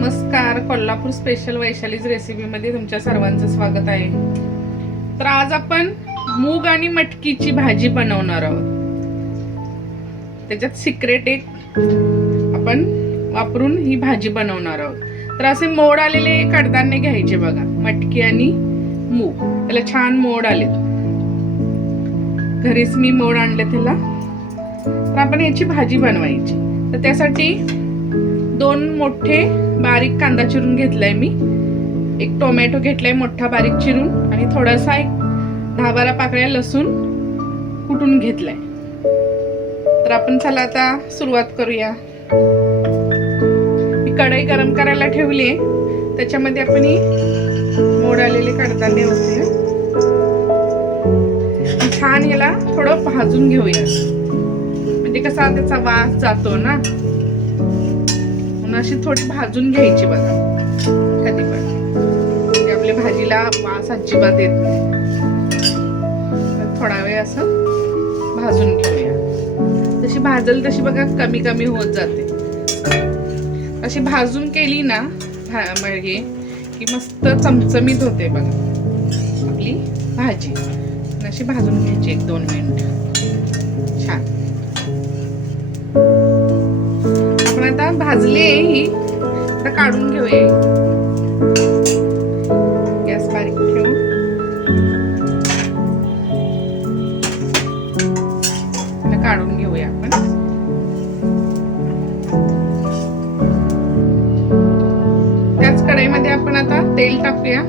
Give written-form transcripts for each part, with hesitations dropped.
नमस्कार, कोल्हापूर स्पेशल वैशालीज रेसिपीमध्ये तुमच्या सर्वांचं स्वागत आहे. तर आज आपण मूग आणि मटकीची भाजी बनवणार आहोत. त्याच्यात सिक्रेट एक आपण वापरून ही भाजी बनवणार आहोत. तर असे मोड आलेले कडधान्य घ्यायचे बघा, मटकी आणि मूग. त्याला छान मोड आले, घरीच मी मोड आणले त्याला. तर आपण याची भाजी बनवायची. तर त्यासाठी 2 मोठे बारीक कांदा चिरून घेतलाय मी, एक टोमॅटो घेतलाय मोठा बारीक चिरून, आणि थोडासा एक 10-12 पाकळ्या लसूण कुटून घेतलाय. तर आपण चला आता सुरुवात करूया. मी कढई गरम करायला ठेवली आहे, त्याच्यामध्ये आपण ही मोड आलेले कडधान्य होते छान याला थोडं भाजून घेऊया, म्हणजे कसा त्याचा वास जातो ना. अशी थोडी भाजून घ्यायची बघा. कधी पण म्हणजे आपल्या भाजीला वास अजिबात येत नाही. थोडा वेळ असं भाजून घेऊया. जशी भाजल तशी बघा कमी कमी होत जाते. अशी भाजून केली ना म्हणजे की मस्त चमचमीत होते बघा आपली भाजी. अशी भाजून घ्यायची 1-2 मिनिट छान. आता भाजली ही, आता काढून घेऊया. गॅस बारीक ठेवून काढून घेऊया आपण. त्याच कढईमध्ये आपण आता तेल टाकूया.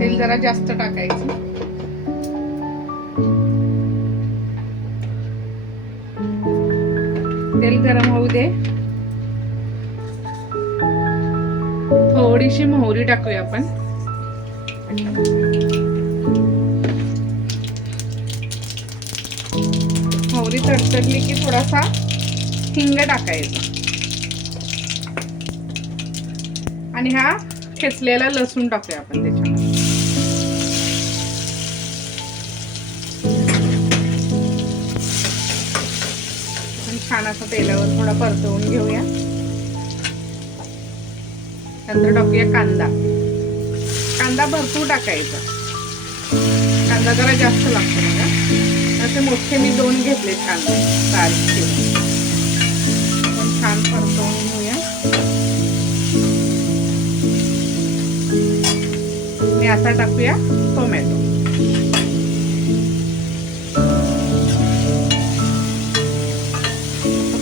तेल जरा जास्त टाकायचं. तेल गरम होऊ दे. थोडीशी मोहरी टाकूया आपण. मोहरी तडतडली की थोडासा हिंग टाकायचा, आणि हा ठेचलेला लसूण टाकूया आपण त्याच्यामध्ये. छान असं तेलावर थोडा परतवून घेऊया. नंतर टाकूया कांदा. कांदा भरपूर टाकायचा, कांदा जरा जास्त लागतो बघा. असे मोठे मी 2 घेतलेत कांदे बारीक चिरून. पण छान परतवून घेऊया. आणि आता टाकूया टोमॅटो.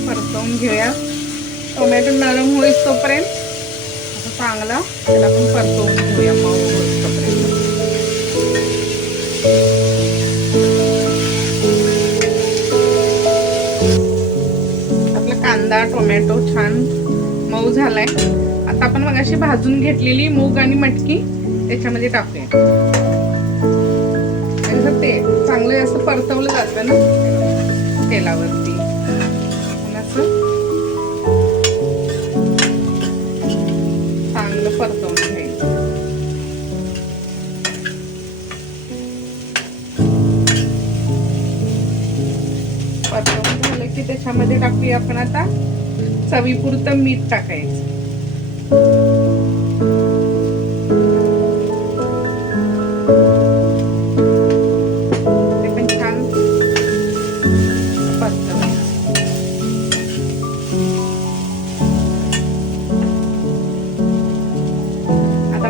परतवून घेऊया. टोमॅटो नरम होईस तोपर्यंत असं चांगला त्याला पण परतवून घेऊया. मऊ होईस तोपर्यंत. आपला कांदा टोमॅटो छान मऊ झालाय. आता आपण मगाशी भाजून घेतलेली मूग आणि मटकी त्याच्यामध्ये टाकूया. ते चांगलं असं परतवलं जातं ना तेलावरती. चांगलं परतवून घ्यायचं. परतवून झालं की त्याच्यामध्ये टाकूया आपण आता चवीपुरतं मीठ टाकायचं.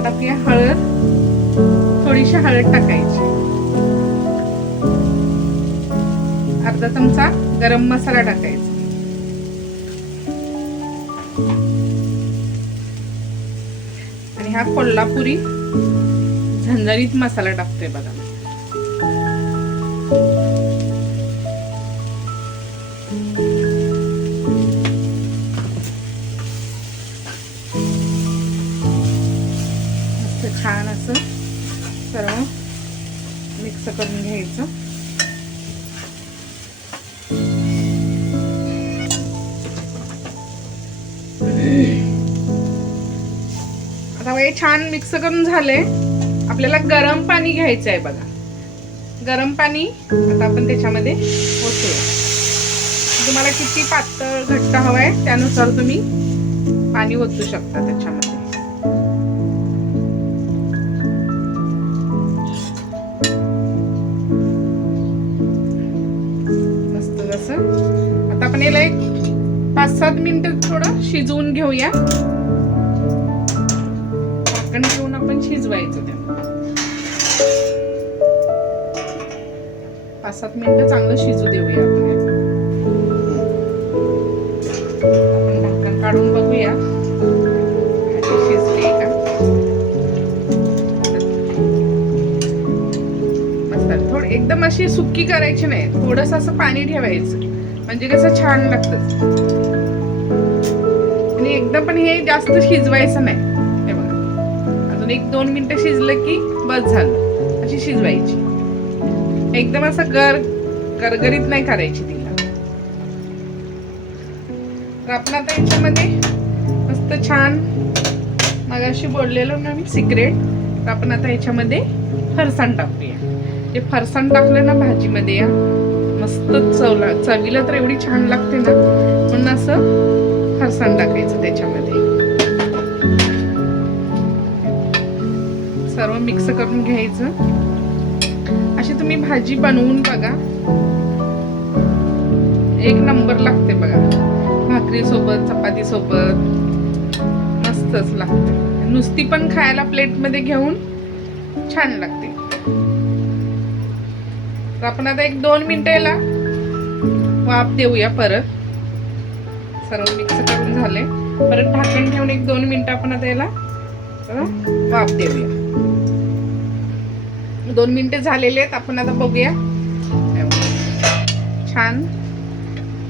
टाकूया हळद. थोडीशी हळद टाकायची. अर्धा चमचा गरम मसाला टाकायचा. आणि हा कोल्हापुरी झणझणीत मसाला टाकतोय बघा. छान असं सर्व मिक्स करून घ्यायचं. आता हे छान मिक्स करून झाले. आपल्याला गरम पाणी घ्यायचं आहे बघा. गरम पाणी आता आपण त्याच्यामध्ये ओतूया. तुम्हाला किती पातळ घट्ट हवंय त्यानुसार तुम्ही पाणी ओतू शकता त्याच्यामध्ये. मस्त असं. आता आपण याला एक 5-7 मिनिटं थोडं शिजवून घेऊया. झाकण ठेवून आपण शिजवायचं त्याला. 5-7 मिनिटं चांगलं शिजू देऊया आपण. आपण ढक्कन काढून बघूया शिजली का. मस्त. थोडं एकदम अशी सुक्की करायची नाही, थोडस असं पाणी ठेवायचं म्हणजे कसं छान लागतं. आणि एकदम पण हे जास्त शिजवायचं नाही. हे बघा अजून 1-2 मिनिटं शिजलं की बस झालं. अशी शिजवायची, एकदम असं गरगरीत नाही करायची तिला. तर आपण आता याच्यामध्ये मस्त छान मगाशी बोललेलो ना मी सिक्रेट. तर आपण आता याच्यामध्ये फरसाण टाकूया. ते फरसाण टाकलं ना भाजीमध्ये या मस्त चवीला तर एवढी छान लागते ना. म्हणून असं फरसाण टाकायचं त्याच्यामध्ये. सर्व मिक्स करून घ्यायचं. अशी तुम्ही भाजी बनवून बघा, एक नंबर लागते बघा. भाकरी सोबत, चपाती सोबत मस्तच लागते. नुसती पण खायला प्लेट मध्ये घेऊन छान लागते. तर आपण आता 1-2 मिनिटं याला वाफ देऊया. परत सर्व मिक्स करून झाले. परत ढाकण ठेवून 1-2 मिनिटं आपण आता याला वाफ देऊया. 2 मिनिटं झालेले आहेत. आपण आता बघूया. छान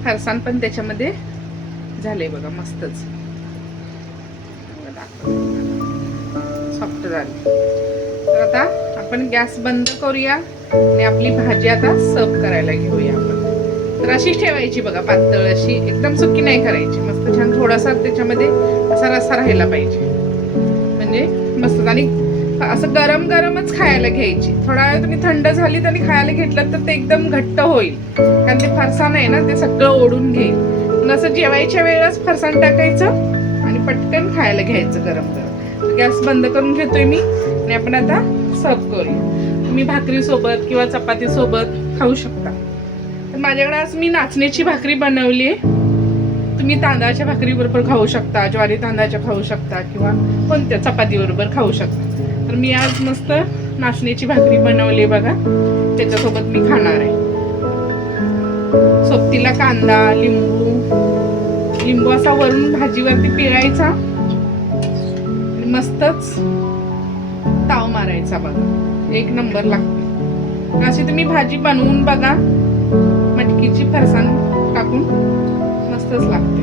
फरसाण पण त्याच्यामध्ये झाले बघा. मस्तच सॉफ्ट झाले. तर आता आपण गॅस बंद करूया आणि आपली भाजी आता सर्व करायला घेऊया आपण. तर अशीच ठेवायची बघा, पातळ अशी, एकदम सुकी नाही करायची. मस्त छान थोडासा त्याच्यामध्ये असा रस्सा राहायला पाहिजे म्हणजे मस्त. आणि असं गरम गरमच खायला घ्यायची. थोडा वेळ तुम्ही थंड झाली आणि खायला घेतलं तर ते एकदम घट्ट होईल, कारण ते फरसाण आहे ना ते सगळं ओढून घेईल. पण असं जेवायच्या वेळेस फरसाण टाकायचं आणि पटकन खायला घ्यायचं गरम गरम. गॅस बंद करून घेतोय मी आणि आपण आता सर्व करूया. तुम्ही भाकरी सोबत किंवा चपाती सोबत खाऊ शकता. तर माझ्याकडे आज मी नाचण्याची भाकरी बनवली आहे. तुम्ही तांदळाच्या भाकरी बरोबर खाऊ शकता, ज्वारी तांदळाच्या खाऊ शकता किंवा कोणत्या चपाती बरोबर खाऊ शकता. तर मी आज मस्त नाचण्याची भाकरी बनवली बघा, त्याच्यासोबत मी खाणार आहे. सोबतीला कांदा, लिंबू असा वरून भाजीवरती पिळायचा आणि मस्तच ताव मारायचा बघा. एक नंबर लागते. तर अशी तुम्ही भाजी बनवून बघा, मटकीची फरसाण टाकून मस्तच लागते.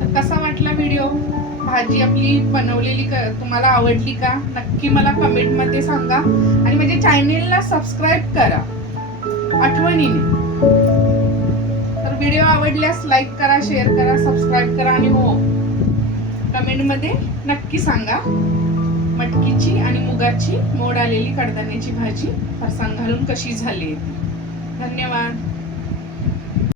तर कसा वाटला व्हिडिओ? भाजी आपली बनवलेली तुम्हाला आवडली का? नक्की मला कमेंट मध्ये सांगा आणि माझ्या चॅनेलला सबस्क्राईब करा आठवणीने. तर व्हिडिओ आवडल्यास लाईक करा, शेअर करा, सबस्क्राईब करा आणि हो कमेंट मध्ये नक्की सांगा मटकीची आणि मुगाची मोड आलेली कडधान्याची भाजी फरसाण घालून कशी झाली. धन्यवाद.